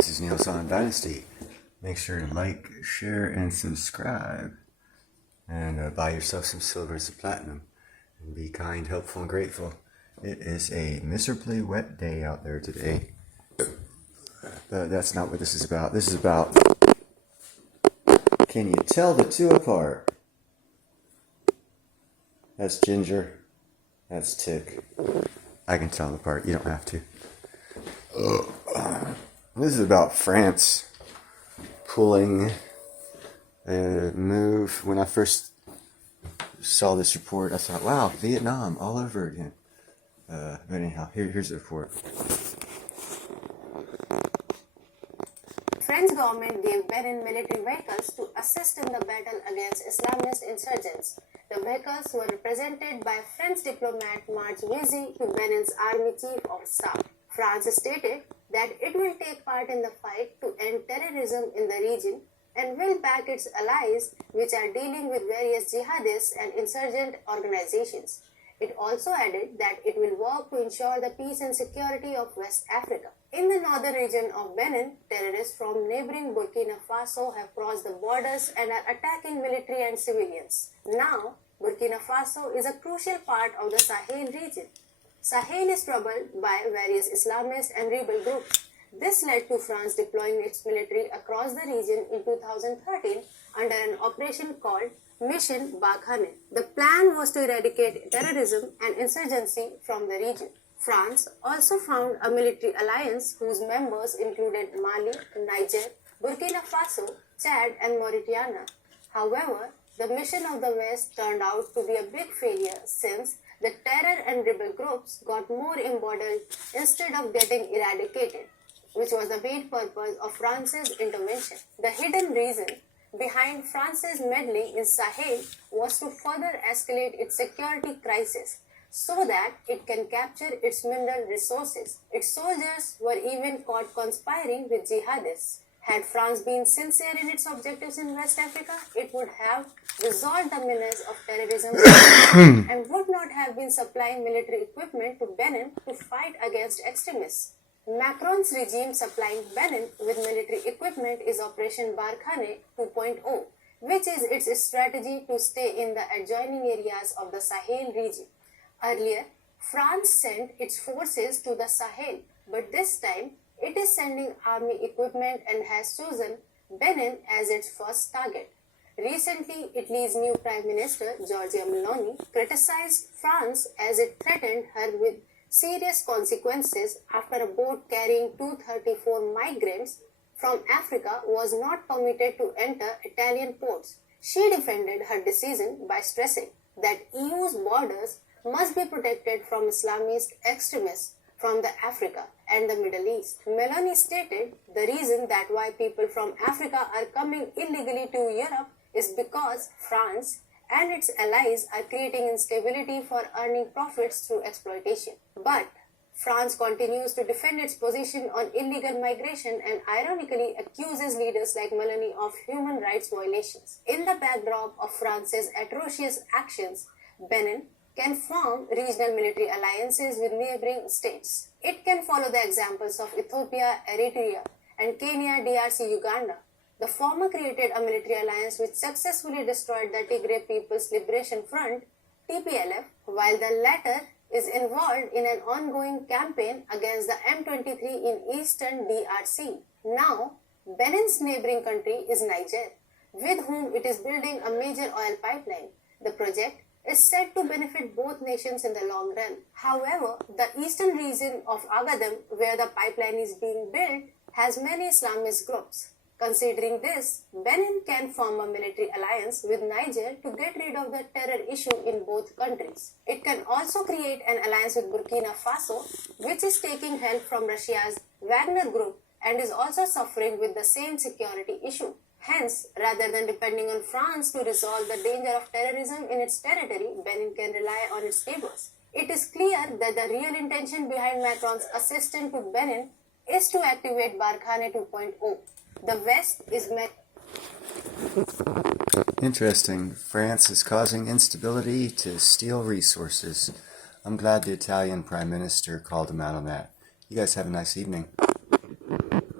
This is Neil's on Dynasty. Make sure to like, share, and subscribe. And buy yourself some silver and some platinum. And be kind, helpful, and grateful. It is a miserably wet day out there today. But that's not what this is about. This is about, can you tell the two apart? That's Ginger. That's Tick. I can tell them apart. You don't have to. This is about France pulling a move. When I first saw this report, I thought, wow, Vietnam all over again. But anyhow, here's the report. French government gave Benin military vehicles to assist in the battle against Islamist insurgents. The vehicles were represented by French diplomat Marc Wizy to Benin's army chief of staff. France stated that it will take part in the fight to end terrorism in the region and will back its allies which are dealing with various jihadist and insurgent organizations. It also added that it will work to ensure the peace and security of West Africa. In the northern region of Benin, terrorists from neighboring Burkina Faso have crossed the borders and are attacking military and civilians. Now, Burkina Faso is a crucial part of the Sahel region. Sahel is troubled by various Islamist and rebel groups. This led to France deploying its military across the region in 2013 under an operation called Mission Barkhane. The plan was to eradicate terrorism and insurgency from the region. France also found a military alliance whose members included Mali, Niger, Burkina Faso, Chad, and Mauritania. However, the mission of the West turned out to be a big failure since the terror and rebel groups got more embroiled instead of getting eradicated, which was the main purpose of France's intervention. The hidden reason behind France's meddling in Sahel was to further escalate its security crisis so that it can capture its mineral resources. Its soldiers were even caught conspiring with jihadists. Had France been sincere in its objectives in West Africa, it would have resolved the menace of terrorism and would not have been supplying military equipment to Benin to fight against extremists. Macron's regime supplying Benin with military equipment is Operation Barkhane 2.0, which is its strategy to stay in the adjoining areas of the Sahel region. Earlier, France sent its forces to the Sahel, but this time it is sending army equipment and has chosen Benin as its first target. Recently, Italy's new Prime Minister, Giorgia Meloni, criticized France as it threatened her with serious consequences after a boat carrying 234 migrants from Africa was not permitted to enter Italian ports. She defended her decision by stressing that EU's borders must be protected from Islamist extremists from the Africa and the Middle East. Meloni stated the reason that why people from Africa are coming illegally to Europe is because France and its allies are creating instability for earning profits through exploitation. But France continues to defend its position on illegal migration and ironically accuses leaders like Meloni of human rights violations. In the backdrop of France's atrocious actions, Benin can form regional military alliances with neighboring states. It can follow the examples of Ethiopia, Eritrea, and Kenya, DRC, Uganda. The former created a military alliance which successfully destroyed the Tigray People's Liberation Front, TPLF, while the latter is involved in an ongoing campaign against the M23 in eastern DRC. Now, Benin's neighboring country is Niger, with whom it is building a major oil pipeline. The project is said to benefit both nations in the long run. However, the eastern region of Agadem, where the pipeline is being built, has many Islamist groups. Considering this, Benin can form a military alliance with Niger to get rid of the terror issue in both countries. It can also create an alliance with Burkina Faso, which is taking help from Russia's Wagner group and is also suffering with the same security issue. Hence, rather than depending on France to resolve the danger of terrorism in its territory, Benin can rely on its neighbors. It is clear that the real intention behind Macron's assistance to Benin is to activate Barkhane 2.0. The West is Interesting. France is causing instability to steal resources. I'm glad the Italian Prime Minister called him out on that. You guys have a nice evening.